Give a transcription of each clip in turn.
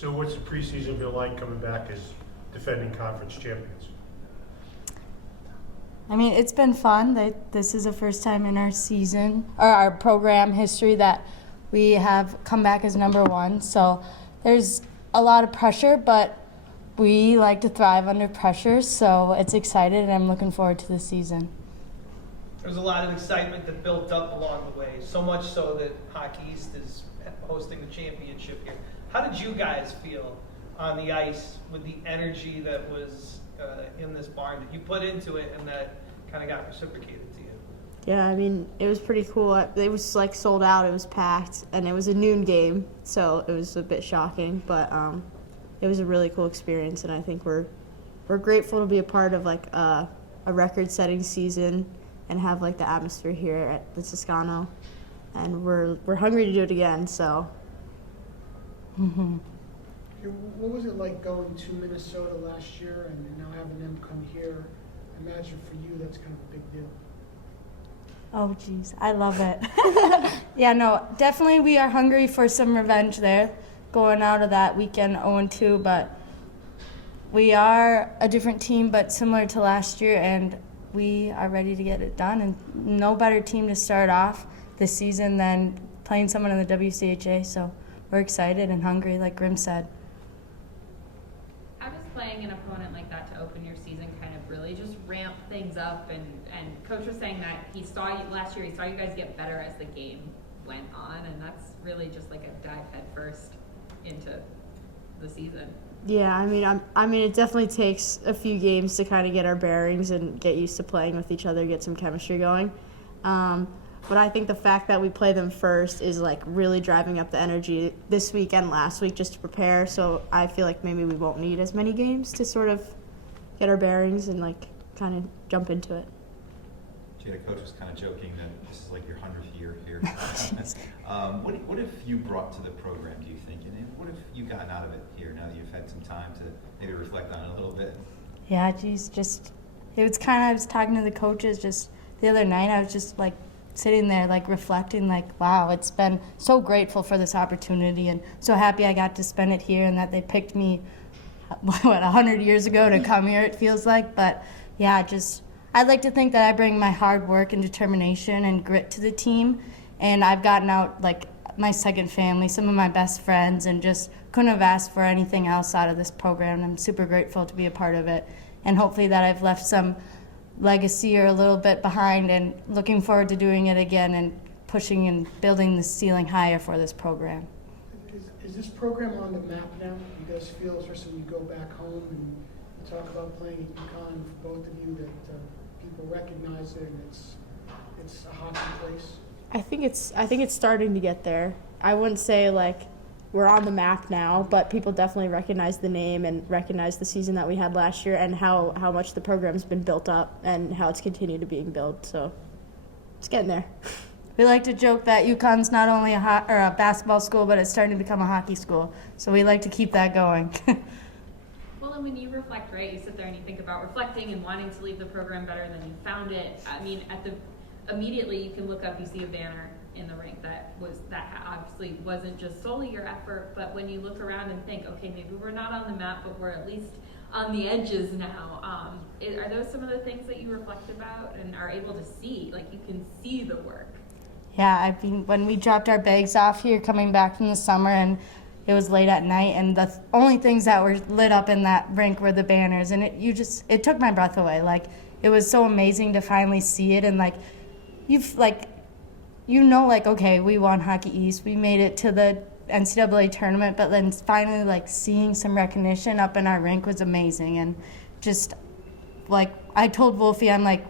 So what's the preseason been like coming back as defending conference champions? I mean, it's been fun. This is the first time in our season or our program history that we have come back as number one. So there's a lot of pressure, but we like to thrive under pressure. So it's excited, and I'm looking forward to the season. There's a lot of excitement that built up along the way, so much so that Hockey East is hosting the championship here. How did you guys feel on the ice with the energy that was in this barn that you put into it and that kind of got reciprocated to you? Yeah, I mean, it was pretty cool. It was like sold out, it was packed, and it was a noon game, so it was a bit shocking, but it was a really cool experience, and I think we're grateful to be a part of like a record-setting season and have like the atmosphere here at the Toscano, and we're hungry to do it again. So. What was it like going to Minnesota last year and now having them come here? I imagine for you that's kind of a big deal. Oh, geez, I love it. Yeah, no, definitely we are hungry for some revenge there, going out of that weekend 0-2, but we are a different team, but similar to last year, and we are ready to get it done. And no better team to start off this season than playing someone in the WCHA, so we're excited and hungry, like Grim said. How does playing an opponent like that to open your season kind of really just ramp things up? And Coach was saying that he saw you last year, he saw you guys get better as the game went on, and that's really just like a dive head first into the season. Yeah, I mean, it definitely takes a few games to kind of get our bearings and get used to playing with each other, get some chemistry going. But I think the fact that we play them first is like really driving up the energy this week and last week just to prepare. So I feel like maybe we won't need as many games to sort of get our bearings and like kind of jump into it. Jada, Coach was kind of joking that this is like your 100th year here. What have you brought to the program, do you think? And what have you gotten out of it here now that you've had some time to maybe reflect on it a little bit? Yeah, geez, it was kind of, I was talking to the coaches just the other night. I was just like sitting there like reflecting like, wow, it's been so grateful for this opportunity and so happy I got to spend it here and that they picked me, 100 years ago to come here, it feels like. But yeah, I'd like to think that I bring my hard work and determination and grit to the team, and I've gotten out like my second family, some of my best friends, and just couldn't have asked for anything else out of this program. I'm super grateful to be a part of it, and hopefully that I've left some legacy or a little bit behind, and looking forward to doing it again and pushing and building the ceiling higher for this program. Is this program on the map now? You guys feel, especially when you go back home and you talk about playing at UConn, for both of you, that people recognize it and it's a hockey place? I think it's starting to get there. I wouldn't say like we're on the map now, but people definitely recognize the name and recognize the season that we had last year and how much the program's been built up and how it's continued to being built. So it's getting there. We like to joke that UConn's not only a basketball school, but it's starting to become a hockey school. So we like to keep that going. Well, and when you reflect, right, you sit there and you think about reflecting and wanting to leave the program better than you found it. I mean, immediately you can look up, you see a banner in the rink that obviously wasn't just solely your effort, but when you look around and think, okay, maybe we're not on the map, but we're at least on the edges now. Are those some of the things that you reflect about and are able to see? Like, you can see the work. Yeah, I mean, when we dropped our bags off here coming back from the summer and it was late at night and the only things that were lit up in that rink were the banners, and it took my breath away. Like, it was so amazing to finally see it, and like, okay, we won Hockey East, we made it to the NCAA tournament, but then finally like seeing some recognition up in our rink was amazing. And just like I told Wolfie, I'm like,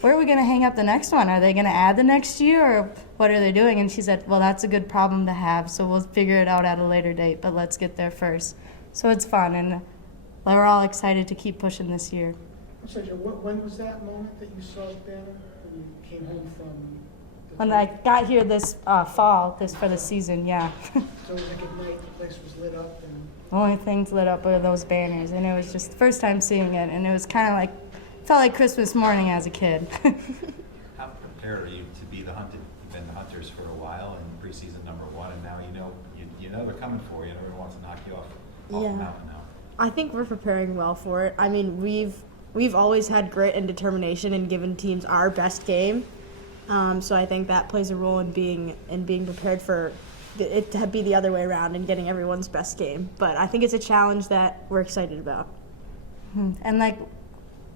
where are we going to hang up the next one? Are they going to add the next year, or what are they doing? And she said, well, that's a good problem to have, so we'll figure it out at a later date, but let's get there first. So it's fun, and we're all excited to keep pushing this year. I'm sorry, Joe, when was that moment that you saw the banner when you came home from the When I got here this fall, for the season, yeah. So it was like at night, the place was lit up and... The only things lit up were those banners, and it was just the first time seeing it, and it was kind of like, felt like Christmas morning as a kid. How prepared are you to be the hunted? You've been the hunters for a while, and preseason #1, and now you know they're coming for you, and everyone wants to knock you off off Yeah. the mountain now. I think we're preparing well for it. I mean, we've always had grit and determination and given teams our best game. So I think that plays a role in being prepared for it to be the other way around and getting everyone's best game. But I think it's a challenge that we're excited about. And like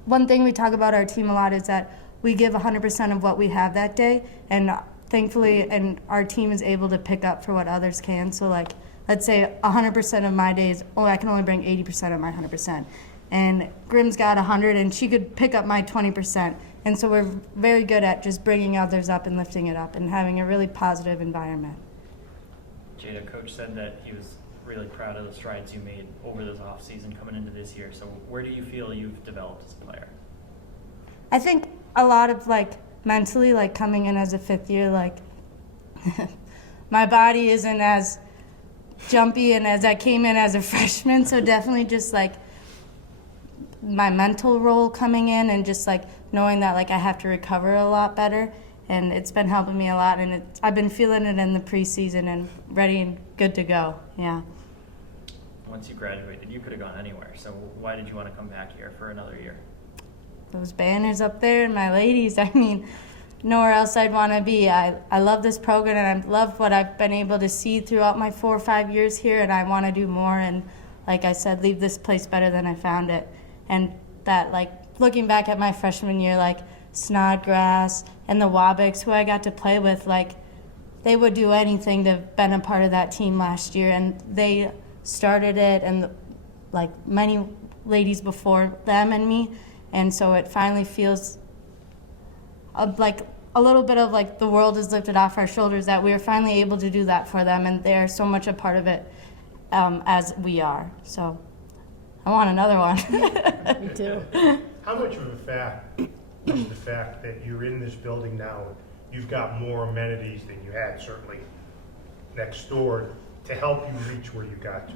one thing we talk about our team a lot is that we give 100% of what we have that day, and thankfully, and our team is able to pick up for what others can. So like, let's say 100% of my days, I can only bring 80% of my 100%. And Grim's got 100, and she could pick up my 20%. And so we're very good at just bringing others up and lifting it up and having a really positive environment. Jada, Coach said that he was really proud of the strides you made over this offseason coming into this year. So where do you feel you've developed as a player? I think a lot of like mentally, like coming in as a fifth year, like my body isn't as jumpy and as I came in as a freshman. So definitely just like my mental role coming in and just like knowing that like I have to recover a lot better. And it's been helping me a lot, and I've been feeling it in the preseason and ready and good to go. Yeah. Once you graduated, you could have gone anywhere. So why did you want to come back here for another year? Those banners up there and my ladies, I mean, nowhere else I'd want to be. I love this program, and I love what I've been able to see throughout my 4 or 5 years here, and I want to do more and, like I said, leave this place better than I found it. And that, like, looking back at my freshman year, like, Snodgrass and the Wabicks, who I got to play with, like, they would do anything to have been a part of that team last year, and they started it, and like many ladies before them and me, and so it finally feels like a little bit of like the world is lifted off our shoulders, that we are finally able to do that for them, and they're so much a part of it as we are. So I want another one. Me too. How much of a fact is the fact that you're in this building now, you've got more amenities than you had certainly next door to help you reach where you got to?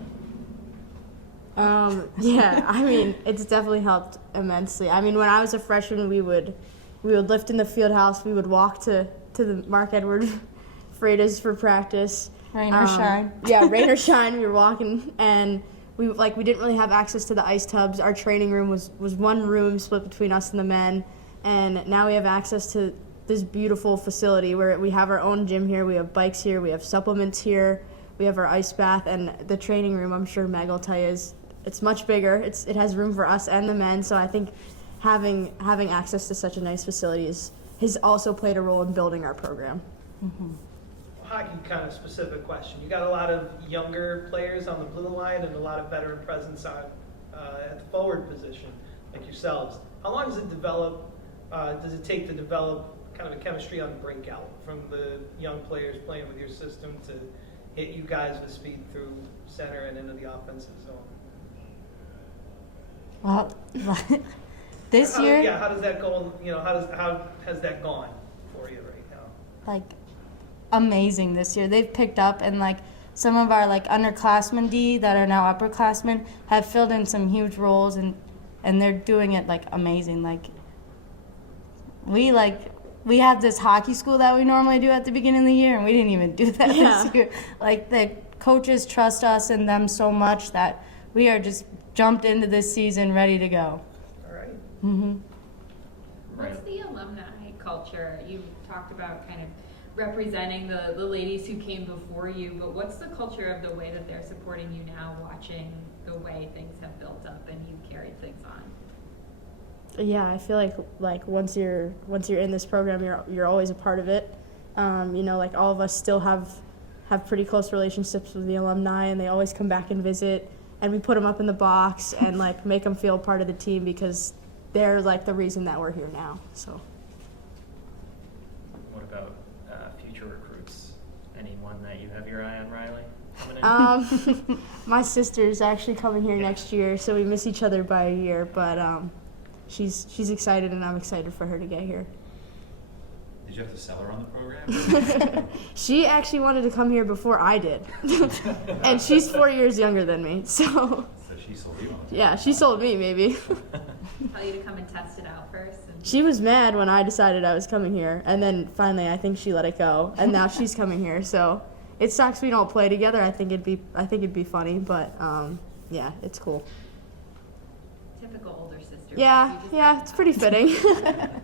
Yeah, I mean, it's definitely helped immensely. I mean, when I was a freshman, we would lift in the field house. We would walk to the Mark Edward Freitas for practice. Rain or shine. Yeah, rain or shine. We were walking, and we didn't really have access to the ice tubs. Our training room was one room split between us and the men, and now we have access to this beautiful facility where we have our own gym here. We have bikes here. We have supplements here. We have our ice bath, and the training room, I'm sure Meg will tell you, it's much bigger. It has room for us and the men. So I think having access to such a nice facility has also played a role in building our program. Mm-hmm. Hockey kind of specific question. You got a lot of younger players on the blue line and a lot of veteran presence on at the forward position, like yourselves. How long does it take to develop kind of a chemistry on breakout from the young players playing with your system to hit you guys with speed through center and into the offensive zone? Well, this How year, how does that go? How has that gone for you right now? like, amazing this year. They've picked up, and like some of our like underclassmen D that are now upperclassmen have filled in some huge roles, and they're doing it like amazing. Like we have this hockey school that we normally do at the beginning of the year, and we didn't even do that this year. Like the coaches trust us and them so much that we are just jumped into this season ready to go. All right. Mm-hmm. What's the alumni culture? You talked about kind of representing the ladies who came before you, but what's the culture of the way that they're supporting you now, watching the way things have built up and you've carried things on? Yeah, I feel like once you're in this program, you're always a part of it. Like all of us still have pretty close relationships with the alumni, and they always come back and visit, and we put them up in the box and like make them feel part of the team because they're like the reason that we're here now. So. What about future recruits? Anyone that you have your eye on, Riley? Coming in? My sister's actually coming here next year, so we miss each other by a year. But she's excited, and I'm excited for her to get here. Did you have to sell her on the program? She actually wanted to come here before I did, and she's 4 years younger than me. So So she sold you on the yeah, she sold me maybe. Tell you to come and test it out first. And She was mad when I decided I was coming here, and then finally I think she let it go, and now she's coming here. So it sucks we don't play together. I think it'd be funny, but yeah, it's cool. Typical older sister. Yeah, You just yeah, like it's that. pretty fitting.